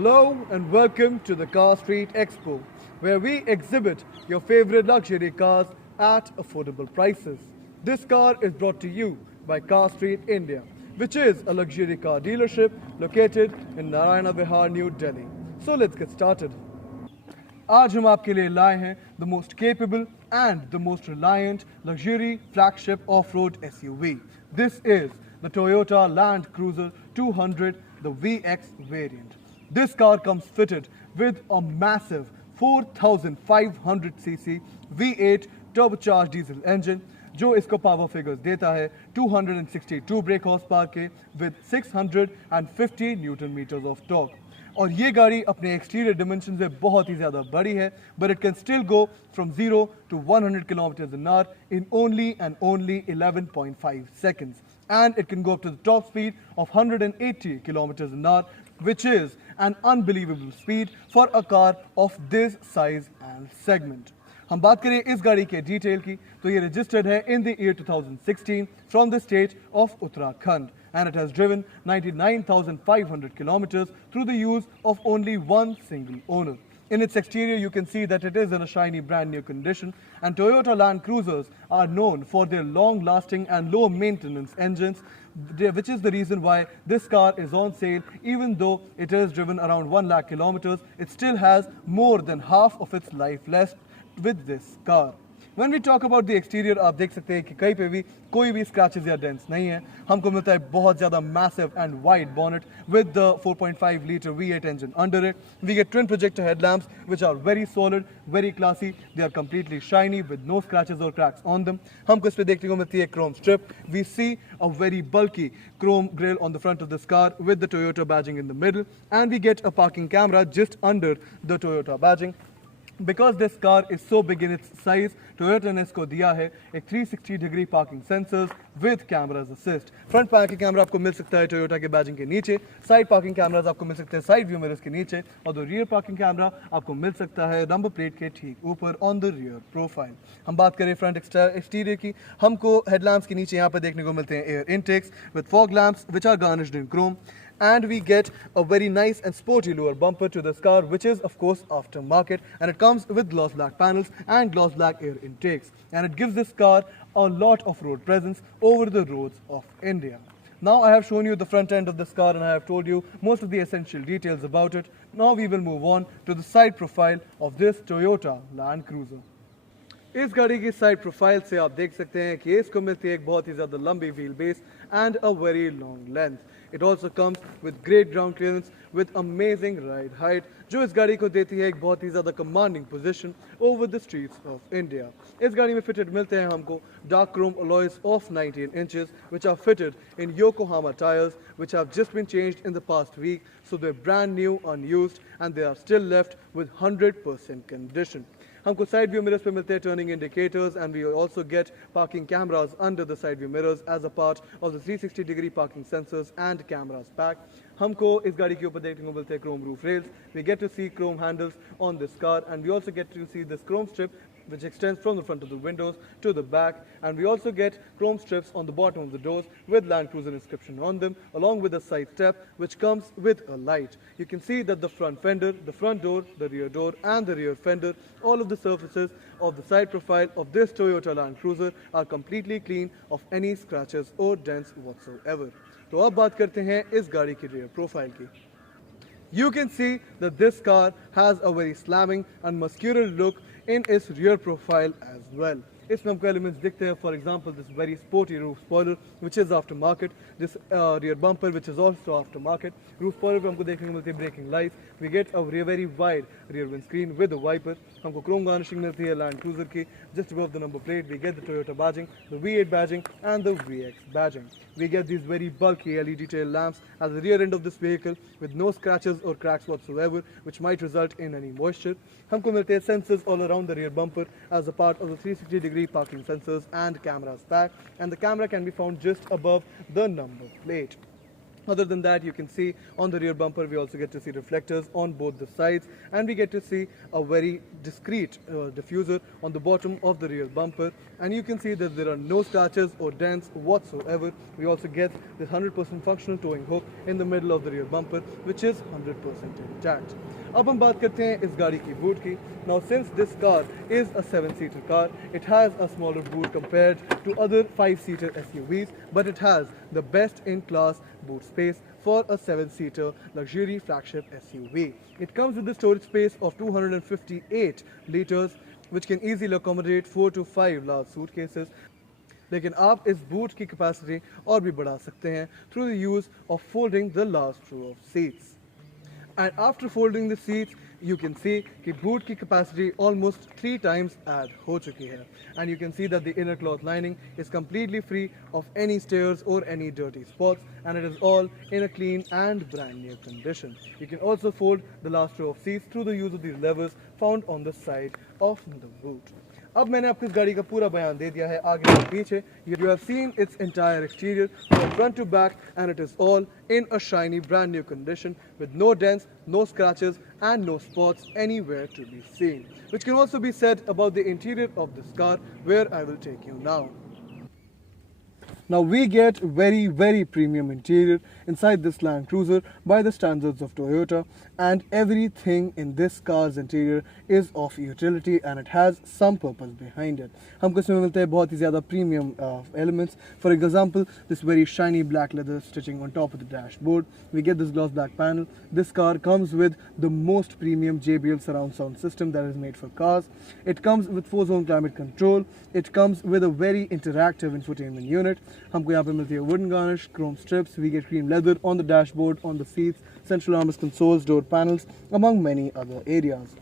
Hello and welcome to the Car Street Expo, where we exhibit your favorite luxury cars at affordable prices. This car is brought to you by Car Street India, which is a luxury car dealership located in Narayana Vihar, New Delhi. So let's get started. आज हम आपके लिए लाए हैं the most capable and the most reliant luxury flagship off-road SUV. This is the Toyota Land Cruiser 200, the VX variant. This car comes fitted with a massive 4500cc V8 turbocharged diesel engine जो इसको power figures देता है 262 brake horse power के with 650 newton metres of torque. और ये गाड़ी अपने exterior dimension से बहुत ही ज़्यादा बड़ी है, but it can still go from 0 to 100 kilometers an hour in only 11.5 seconds. And it can go up to the top speed of 180 kilometers an hour, which is an unbelievable speed for a car of this size and segment. हम बात करें इस गाड़ी के detail की तो ये registered है in the year 2016 from the state of Uttarakhand and it has driven 99,500 kilometers through the use of only one single owner. In its exterior, you can see that it is in a shiny brand new condition, and Toyota Land Cruisers are known for their long-lasting and low-maintenance engines, which is the reason why this car is on sale. Even though it is driven around 1 lakh kilometers, it still has more than half of its life left with this car. When we talk about the exterior, आप देख सकते हैं कि कहीं पे भी कोई भी scratches या dents नहीं है. हमको मिलता है बहुत ज़्यादा massive and wide bonnet with the 4.5 liter V8 engine under it. We get twin projector headlamps which are very solid, very classy. They are completely shiny with no scratches or cracks on them. हमको इस पे देखने को मिलती है chrome strip. We see a very bulky chrome grille on the front of this car with the Toyota badging in the middle, and we get a parking camera just under the Toyota badging. Because this car is so big in its size, Toyota ने इसको दिया है एक 360 degree parking sensors with cameras assist. Front parking camera आपको मिल सकता है Toyota के badging के नीचे, साइड पार्किंग कैमराज आपको मिल सकते हैं साइड व्यू मिरर्स के नीचे, और द रियर पार्किंग कैमरा आपको मिल सकता है नंबर प्लेट के ठीक ऊपर ऑन द रियर प्रोफाइल. हम बात करें फ्रंट एक्सटीरियर की, हमको हेडलैम्प्स के नीचे यहाँ पर देखने को मिलते हैं air intakes with fog lamps which are garnished in chrome. And we get a very nice and sporty lower bumper to this car, which is of course aftermarket, and it comes with gloss black panels and gloss black air intakes, and it gives this car a lot of road presence over the roads of India. Now I have shown you the front end of this car and I have told you most of the essential details about it. Now we will move on to the side profile of this Toyota Land Cruiser. इस गाड़ी की side profile से आप देख सकते हैं कि इसको मिलती है एक बहुत ही ज़्यादा लंबी wheel base and a very long length. It also comes with great ground clearance with amazing ride height, जो इस गाड़ी को देती है एक बहुत ही ज़्यादा commanding position over the streets of India. इस गाड़ी में फिटेड मिलते हैं हमको dark Chrome alloys of 19 inches which are fitted in Yokohama tires which have just been changed in the past week, so they're brand new, unused, and they are still left with 100% condition. हमको side view mirrors पे मिलते हैं turning indicators, and we also get parking cameras under the side view mirrors as a part of the 360 degree parking sensors and cameras pack. हमको इस गाड़ी के ऊपर देखने को मिलते हैं chrome roof rails. We get to see chrome handles on this car, and we also get to see this chrome strip which extends from the front of the windows to the back, and we also get chrome strips on the bottom of the doors with Land Cruiser inscription on them, along with a side step which comes with a light. You can see that the front fender, the front door, the rear door and the rear fender, all of the surfaces of the side profile of this Toyota Land Cruiser are completely clean of any scratches or dents whatsoever. तो अब बात करते हैं इस गाड़ी की rear profile की. You can see that this car has a very slamming and muscular look in its rear profile as well. इसमें हमको एलिमेंट्स दिखते हैं, for example this very sporty roof spoiler which is after market, this rear bumper which is also after market. Roof spoiler पे हमको देखने को मिलती है braking lights. We get a very wide rear wind screen with a wiper. हमको chrome garnishing मिलती है Land Cruiser की just above the number plate. We get the Toyota badging, the V8 badging and the VX badging. We get these very bulky LED tail lamps at the rear end of this vehicle with no scratches or cracks whatsoever, which might result in any moisture. हमको मिलते हैं sensors all around the rear bumper as a part of the 360 degree parking sensors and cameras pack, and the camera can be found just above the number plate. Other than that, you can see on the rear bumper, we also get to see reflectors on both the sides, and we get to see a very discreet diffuser on the bottom of the rear bumper. And you can see that there are no scratches or dents whatsoever. We also get the 100% functional towing hook in the middle of the rear bumper, which is 100% intact. अब हम बात करते हैं इस गाड़ी की boot की. Now, since this car is a 7-seater car, it has a smaller boot compared to other 5-seater SUVs, but it has the best-in-class boot space for a 7-seater luxury flagship SUV. It comes with the storage space of 258 liters, which can easily accommodate 4 to 5 large suitcases. लेकिन आप इस boot की capacity और भी बढ़ा सकते हैं through the use of folding the last row of seats. And after folding the seats, you can see कि boot की capacity almost 3 times add हो चुकी है. And you can see that the inner cloth lining is completely free of any stairs or any dirty spots, and it is all in a clean and brand new condition. You can also fold the last row of seats through the use of these levers found on the side of the boot. अब मैंने आपको इस गाड़ी का पूरा बयान दे दिया है आगे और पीछे. You have seen its entire exterior from front to back, and it is all in a shiny brand new condition with no dents, no scratches and no spots anywhere to be seen, which can also be said about the interior of this car, where I will take you now. Now we get very premium interior inside this Land Cruiser by the standards of Toyota, and everything in this car's interior is of utility and it has some purpose behind it. हमको इसमें मिलते हैं बहुत ही ज़्यादा premium elements. For example, this very shiny black leather stitching on top of the dashboard. We get this gloss black panel. This car comes with the most premium JBL surround sound system that is made for cars. It comes with 4-zone climate control. It comes with a very interactive infotainment unit. हमको यहाँ पे मिलती है wooden garnish, chrome strips. We get cream leather on the dashboard, on the seats, central armrest consoles, door panels, among many other areas.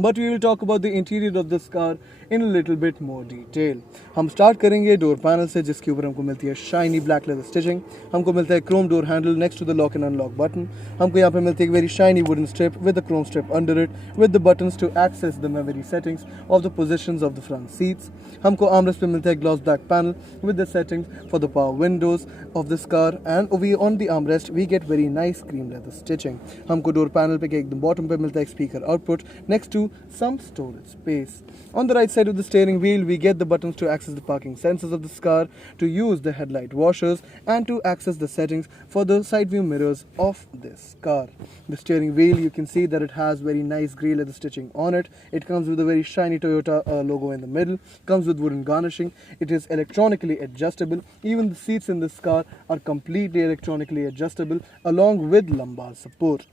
But we will talk about the interior of this car in a little bit more detail. हम start करेंगे door panel से, जिसके ऊपर हमको मिलती है shiny black leather stitching. हमको मिलता है chrome door handle next to the lock and unlock button. हमको यहाँ पे मिलती है very shiny wooden strip with a chrome strip under it, with the buttons to access the memory settings of the positions of the front seats. हमको armrest पे मिलता है gloss black panel with the settings for the power windows of this car, and on the armrest we get very nice cream leather stitching. हमको door panel पे एकदम bottom पे मिलता है speaker output next to some storage space. On the right side of the steering wheel, we get the buttons to access the parking sensors of this car, to use the headlight washers, and to access the settings for the side view mirrors of this car. The steering wheel, you can see that it has very nice grey leather stitching on it. It comes with a very shiny Toyota logo in the middle, comes with wooden garnishing. It is electronically adjustable. Even the seats in this car are completely electronically adjustable along with lumbar support.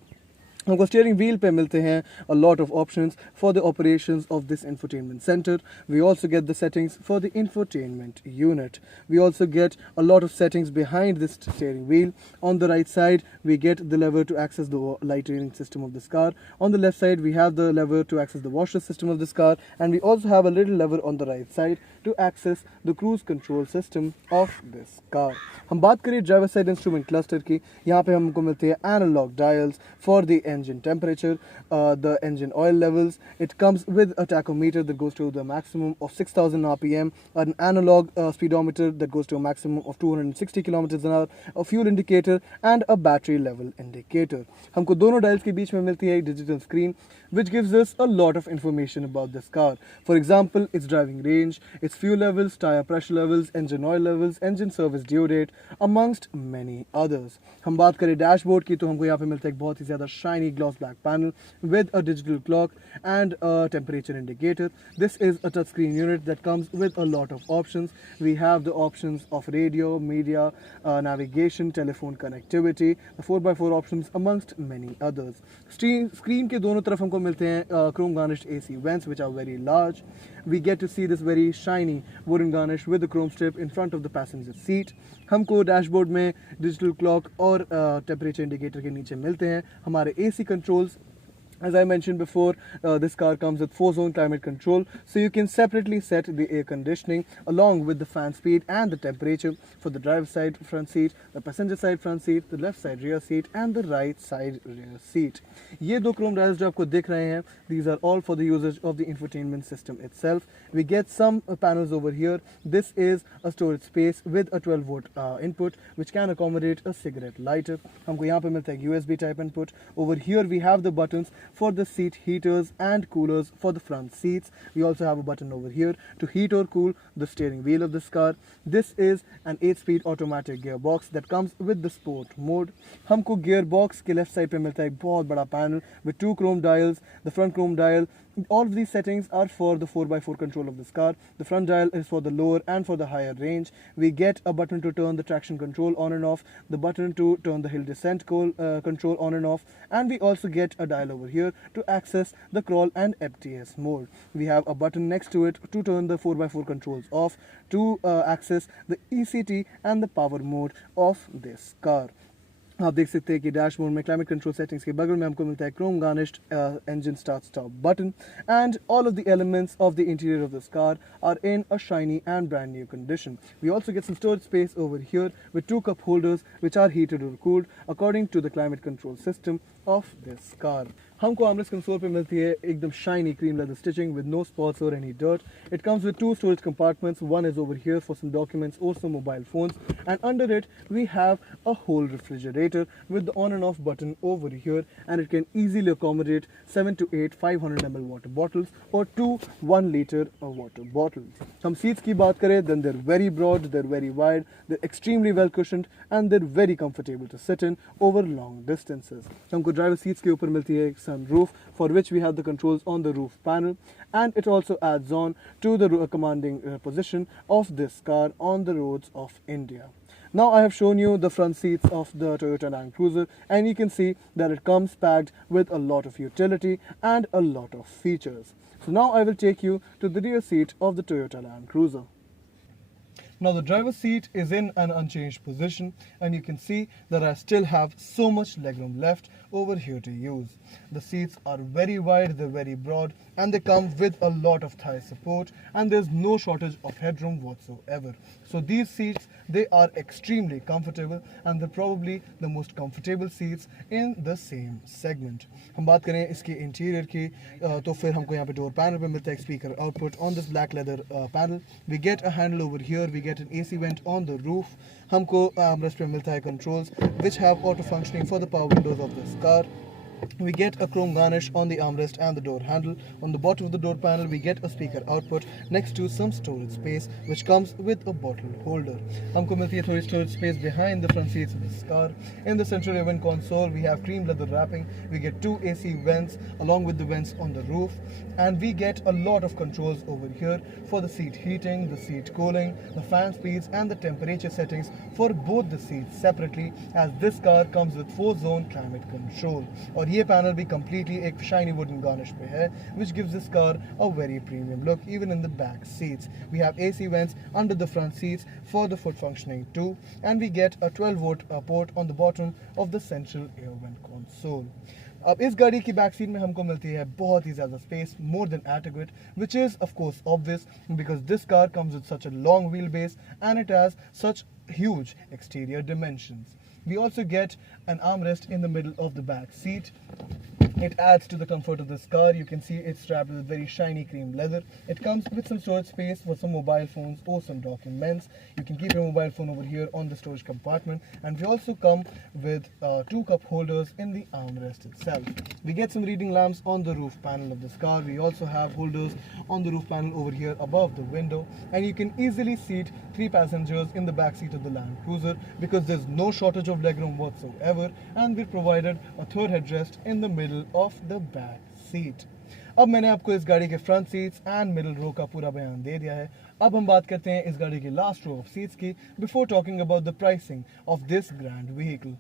हमको steering wheel पे मिलते हैं a lot of options for the operations of this infotainment center. We also get the settings for the infotainment unit. We also get a lot of settings behind this steering wheel. On the right side, we get the lever to access the lighting system of this car. On the left side, we have the lever to access the washer system of this car, and we also have a little lever on the right side to access the cruise control system of this car. हम बात करें driver side instrument cluster की. यहाँ पे हमको मिलते हैं analog dials for the engine temperature, the engine oil levels. It comes with a tachometer that goes to the maximum of 6000 rpm, an analog speedometer that goes to a maximum of 260 kilometers an hour, a fuel indicator and a battery level indicator. हमको दोनों dials के बीच में मिलती है एक digital screen which gives us a lot of information about this car. For example, its driving range, its fuel levels, tire pressure levels, engine oil levels, engine service due date, amongst many others. हम बात करें dashboard की, तो हमको यहाँ पे मिलता है एक बहुत ही ज़्यादा shiny gloss black panel with a digital clock and a temperature indicator. This is a touchscreen unit that comes with a lot of options. We have the options of radio, media, navigation, telephone connectivity, the 4x4 options amongst many others. Screen के दोनों तरफ हमको मिलते हैं chrome garnished AC vents which are very large. We get to see this very shiny wooden garnish with the chrome strip in front of the passenger seat. हमको dashboard में digital clock और temperature indicator के नीचे मिलते हैं हमारे AC controls, As I mentioned before, this car comes with 4-zone climate control, so you can separately set the air conditioning along with the fan speed and the temperature for the driver side front seat, the passenger side front seat, the left side rear seat and the right side rear seat. ये दो chrome dials जो आपको दिख रहे हैं, these are all for the usage of the infotainment system itself. We get some panels over here. This is a storage space with a 12 volt input which can accommodate a cigarette lighter. हमको यहाँ पे मिलता है USB type input. Over here we have the buttons for the seat heaters and coolers for the front seats. We also have a button over here to heat or cool the steering wheel of this car. This is an 8-speed automatic gearbox that comes with the sport mode. हमको gearbox के left side पे मिलता है एक बहुत बड़ा panel with 2 chrome dials. The front chrome dial, all of these settings are for the 4x4 control of this car. The front dial is for the lower and for the higher range. We get a button to turn the traction control on and off, the button to turn the hill descent control on and off, and we also get a dial over here to access the crawl and FTS mode. We have a button next to it to turn the 4x4 controls off, to access the ECT and the power mode of this car. आप देख सकते हैं कि dashboard में climate control settings के बगल में हमको मिलता है Chrome garnished engine start stop button, and all of the elements of the interior of this car are in a shiny and brand new condition. We also get some storage space over here with 2 cup holders which are heated or cooled according to the climate control system of this car. हमको armrest console पे मिलती है एकदम shiny cream leather stitching with no spots or any dirt. It comes with 2 storage compartments. One is over here for some documents or some mobile phones, and under it we have a whole refrigerator with the on and off button over here, and it can easily accommodate 7 to 8 500 ml water bottles or 2 1 liter water bottles. हम seats की बात करें, then they're very broad, they're very wide, they're extremely well cushioned and they're very comfortable to sit in over long distances. हमको driver seats के ऊपर मिलती है sunroof, for which we have the controls on the roof panel, and it also adds on to the commanding position of this car on the roads of India. Now I have shown you the front seats of the Toyota Land Cruiser, and you can see that it comes packed with a lot of utility and a lot of features. So now I will take you to the rear seat of the Toyota Land Cruiser. Now the driver's seat is in an unchanged position, and you can see that I still have so much legroom left over here to use. The seats are very wide, they're very broad, and they come with a lot of thigh support, and there's no shortage of headroom whatsoever. So these seats, they are extremely comfortable, and they're probably the most comfortable seats in the same segment. हम बात करें इसके interior की, तो फिर हमको यहाँ पे डोर पैनल पे मिलता है speaker output on this black leather panel. We get a handle over here, we get an AC vent on the roof. हमको आर्मरेस्ट पे मिलता है controls which have auto functioning for the power windows of this car. We get a chrome garnish on the armrest and the door handle. On the bottom of the door panel we get a speaker output next to some storage space which comes with a bottle holder. हमको मिलती है थोड़ी storage space behind the front seats of this car. In the central rear console we have cream leather wrapping. We get 2 AC vents along with the vents on the roof, and we get a lot of controls over here for the seat heating, the seat cooling, the fan speeds and the temperature settings for both the seats separately, as this car comes with 4-zone climate control. और ये panel भी completely एक shiny wooden garnish पे है, which gives this car a very premium look even in the back seats. We have AC vents under the front seats for the foot functioning too, and we get a 12 volt port on the bottom of the central air vent console. अब इस गाड़ी की back seat में हमको मिलती है बहुत ही ज़्यादा space, more than adequate, which is of course obvious because this car comes with such a long wheelbase and it has such huge exterior dimensions. We also get an armrest in the middle of the back seat. It adds to the comfort of this car. You can see it's strapped with very shiny cream leather. It comes with some storage space for some mobile phones or some documents. You can keep your mobile phone over here on the storage compartment, and we also come with 2 cup holders in the armrest itself. We get some reading lamps on the roof panel of this car. We also have holders on the roof panel over here above the window, and you can easily seat 3 passengers in the back seat of the Land Cruiser because there's no shortage of legroom whatsoever, and we provided a third headrest in the middle of the back seat. अब मैंने आपको इस गाड़ी के front seats and middle रो का पूरा बयान दे दिया है. अब हम बात करते हैं इस गाड़ी के लास्ट रो ऑफ सीट्स की before talking about the pricing of this grand vehicle.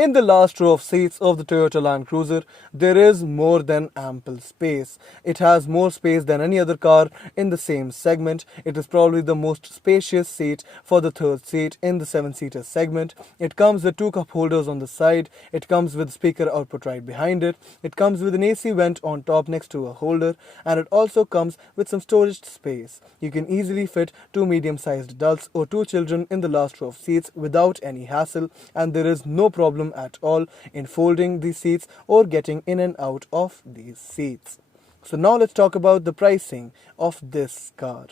In the last row of seats of the Toyota Land Cruiser, there is more than ample space. It has more space than any other car in the same segment. It is probably the most spacious seat for the third seat in the 7-seater segment. It comes with 2 cup holders on the side. It comes with speaker output right behind it. It comes with an AC vent on top next to a holder, and it also comes with some storage space. You can easily fit 2 medium-sized adults or 2 children in the last row of seats without any hassle, and there is no problem at all in folding these seats or getting in and out of these seats. So now let's talk about the pricing of this car.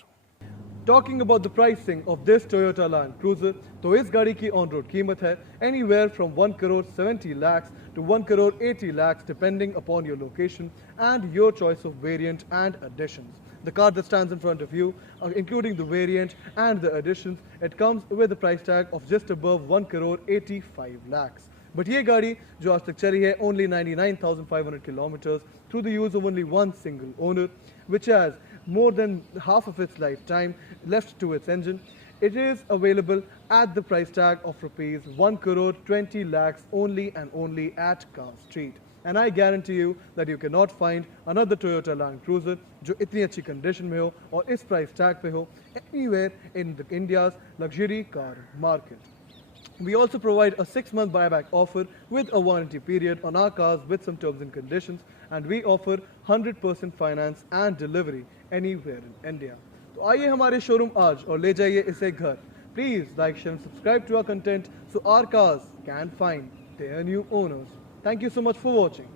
Talking about the pricing of this Toyota Land Cruiser, तो इस गाड़ी की on road कीमत है anywhere from 1 crore 70 lakhs to 1 crore 80 lakhs depending upon your location and your choice of variant and additions. The car that stands in front of you, including the variant and the additions, it comes with a price tag of just above 1 crore 85 lakhs. But ये गाड़ी जो आज तक चली है only 99,500 kilometers through the use of only one single owner, which has more than half of its lifetime left to its engine. It is available at the price tag of rupees 1 crore 20 lakhs only and only at Car Street. And I guarantee you that you cannot find another Toyota Land Cruiser जो इतनी अच्छी condition में हो और इस price tag पे हो anywhere in India's luxury car market. We also provide a 6-month buyback offer with a warranty period on our cars with some terms and conditions, and we offer 100% finance and delivery anywhere in India. तो आइए हमारे showroom आज और ले जाइए इसे घर. Please like, share and subscribe to our content so our cars can find their new owners. Thank you so much for watching.